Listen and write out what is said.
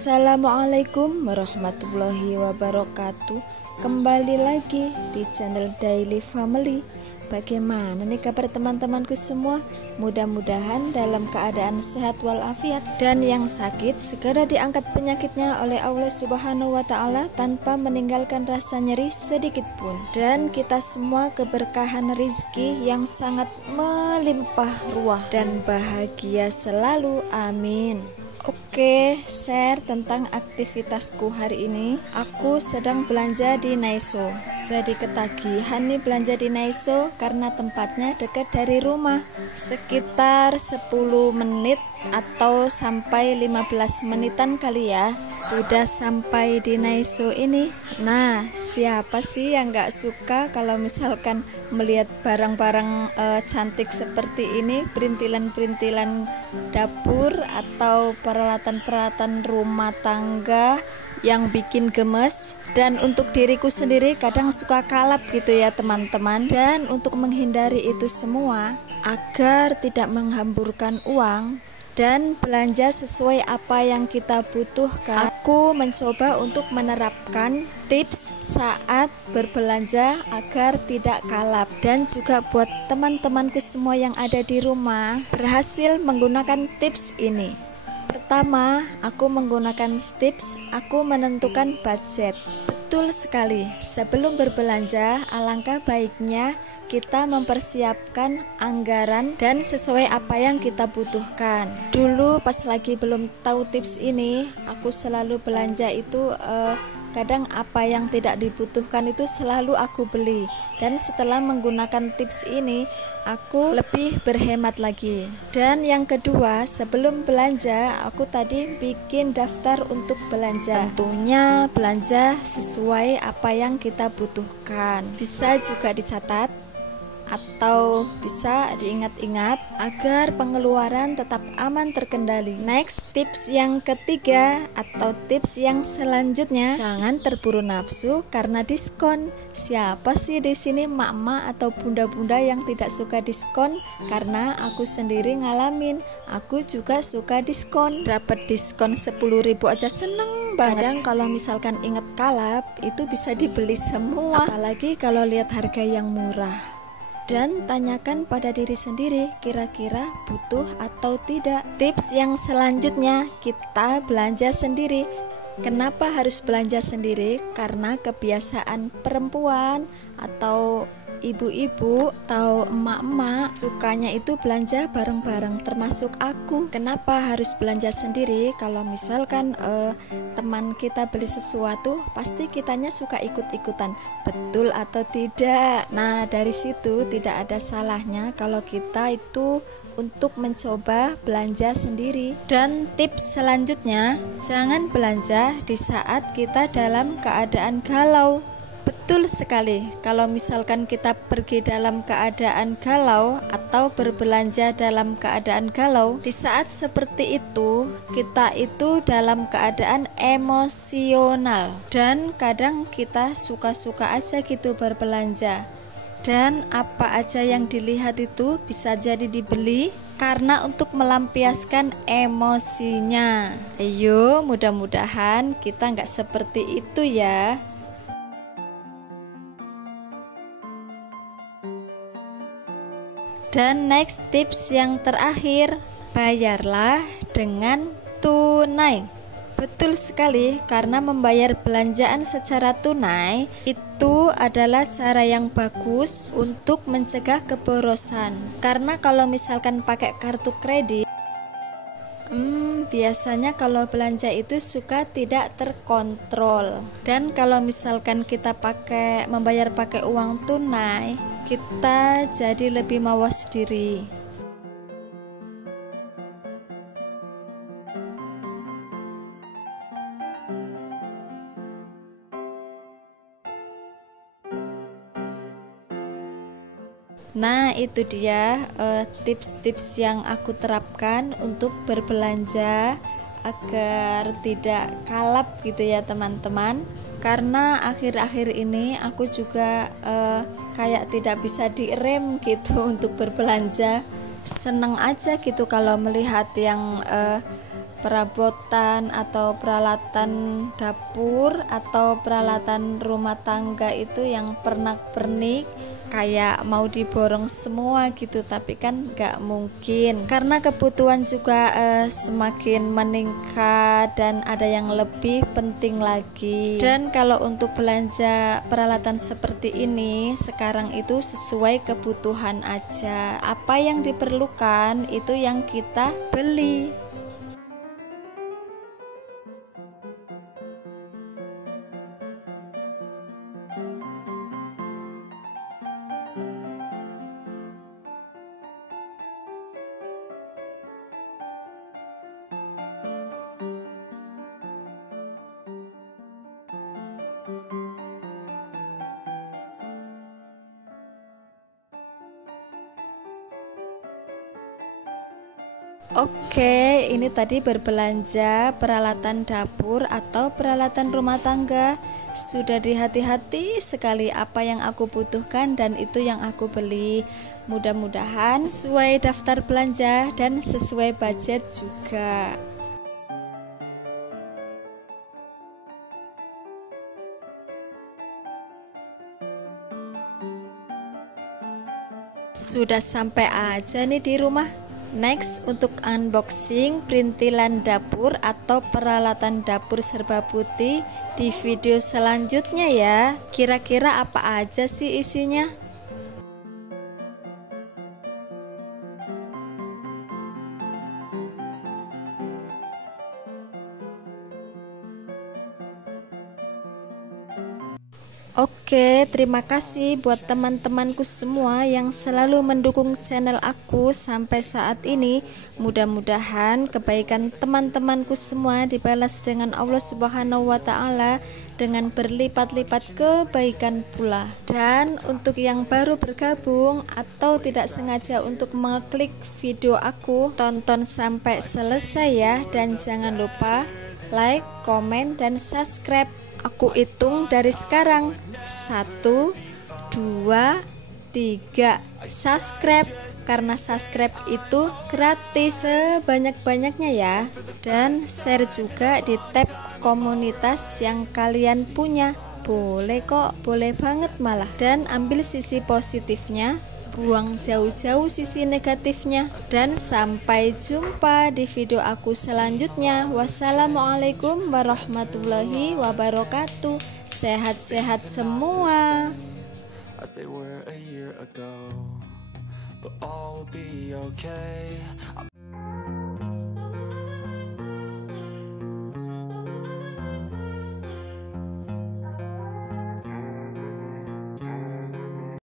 Assalamualaikum warahmatullahi wabarakatuh. Kembali lagi di channel Daily Family. Bagaimana nih kabar teman-temanku semua? Mudah-mudahan dalam keadaan sehat walafiat, dan yang sakit segera diangkat penyakitnya oleh Allah Subhanahu wa Ta'ala tanpa meninggalkan rasa nyeri sedikit pun. Dan kita semua keberkahan rizki yang sangat melimpah ruah dan bahagia selalu, amin. Oke, share tentang aktivitasku hari ini. Aku sedang belanja di Naiso. Jadi ketagihan nih belanja di Naiso karena tempatnya dekat dari rumah. Sekitar 10 menit atau sampai 15 menitan kali ya sudah sampai di Naiso ini. Nah, siapa sih yang gak suka kalau misalkan melihat barang-barang cantik seperti ini, perintilan-perintilan dapur atau peralatan-peralatan rumah tangga yang bikin gemes. Dan untuk diriku sendiri kadang suka kalap gitu ya teman-teman. Dan untuk menghindari itu semua, agar tidak menghamburkan uang dan belanja sesuai apa yang kita butuhkan, aku mencoba untuk menerapkan tips saat berbelanja agar tidak kalap. Dan juga buat teman-temanku semua yang ada di rumah berhasil menggunakan tips ini. Pertama, aku menggunakan tips, aku menentukan budget. Betul sekali, sebelum berbelanja alangkah baiknya kita mempersiapkan anggaran dan sesuai apa yang kita butuhkan. Dulu pas lagi belum tahu tips ini, aku selalu belanja itu kadang apa yang tidak dibutuhkan itu selalu aku beli. Dan setelah menggunakan tips ini, aku lebih berhemat lagi. Dan yang kedua, sebelum belanja aku tadi bikin daftar untuk belanja. Tentunya belanja sesuai apa yang kita butuhkan. Bisa juga dicatat atau bisa diingat-ingat agar pengeluaran tetap aman terkendali. Next, tips yang ketiga atau tips yang selanjutnya, jangan terburu nafsu karena diskon. Siapa sih di sini mak-mak atau bunda-bunda yang tidak suka diskon? Karena aku sendiri ngalamin, aku juga suka diskon. Dapat diskon 10.000 aja seneng banget. Kadang kalau misalkan inget kalap itu bisa dibeli semua, apalagi kalau lihat harga yang murah. Dan tanyakan pada diri sendiri kira-kira butuh atau tidak. Tips yang selanjutnya, kita belanja sendiri. Kenapa harus belanja sendiri? Karena kebiasaan perempuan atau ibu-ibu atau emak-emak sukanya itu belanja bareng-bareng, termasuk aku. Kenapa harus belanja sendiri? Kalau misalkan teman kita beli sesuatu, pasti kitanya suka ikut-ikutan. Betul atau tidak? Nah, dari situ tidak ada salahnya kalau kita itu untuk mencoba belanja sendiri. Dan tips selanjutnya, jangan belanja di saat kita dalam keadaan galau. Betul sekali, kalau misalkan kita pergi dalam keadaan galau atau berbelanja dalam keadaan galau, di saat seperti itu kita itu dalam keadaan emosional. Dan kadang kita suka-suka aja gitu berbelanja. Dan apa aja yang dilihat itu bisa jadi dibeli karena untuk melampiaskan emosinya. Ayo, mudah-mudahan kita nggak seperti itu ya. Dan next tips yang terakhir, bayarlah dengan tunai. Betul sekali, karena membayar belanjaan secara tunai itu adalah cara yang bagus untuk mencegah keborosan. Karena kalau misalkan pakai kartu kredit, biasanya kalau belanja itu suka tidak terkontrol. Dan kalau misalkan kita membayar pakai uang tunai, kita jadi lebih mawas diri. Nah, itu dia tips-tips yang aku terapkan untuk berbelanja agar tidak kalap gitu ya teman-teman. Karena akhir-akhir ini aku juga kayak tidak bisa direm gitu untuk berbelanja. Seneng aja gitu kalau melihat yang perabotan atau peralatan dapur atau peralatan rumah tangga itu yang pernak-pernik kayak mau diborong semua gitu, tapi kan nggak mungkin karena kebutuhan juga semakin meningkat dan ada yang lebih penting lagi. Dan kalau untuk belanja peralatan seperti ini sekarang itu sesuai kebutuhan aja, apa yang diperlukan itu yang kita beli. Oke, ini tadi berbelanja peralatan dapur atau peralatan rumah tangga. Sudah dihati-hati sekali apa yang aku butuhkan dan itu yang aku beli. Mudah-mudahan sesuai daftar belanja dan sesuai budget juga. Sudah sampai aja nih di rumah. Next, untuk unboxing perintilan dapur atau peralatan dapur serba putih di video selanjutnya ya. Kira-kira apa aja sih isinya? Oke, terima kasih buat teman-temanku semua yang selalu mendukung channel aku sampai saat ini. Mudah-mudahan kebaikan teman-temanku semua dibalas dengan Allah Subhanahu wa Ta'ala dengan berlipat-lipat kebaikan pula. Dan untuk yang baru bergabung atau tidak sengaja untuk mengeklik video aku, tonton sampai selesai ya, dan jangan lupa like, komen, dan subscribe. Aku hitung dari sekarang 1, 2, 3 subscribe, karena subscribe itu gratis sebanyak-banyaknya ya. Dan share juga di tab komunitas yang kalian punya, boleh kok, boleh banget malah. Dan ambil sisi positifnya, buang jauh-jauh sisi negatifnya. Dan sampai jumpa di video aku selanjutnya. Wassalamualaikum warahmatullahi wabarakatuh. Sehat-sehat semua. As they were a year ago, but all will be okay.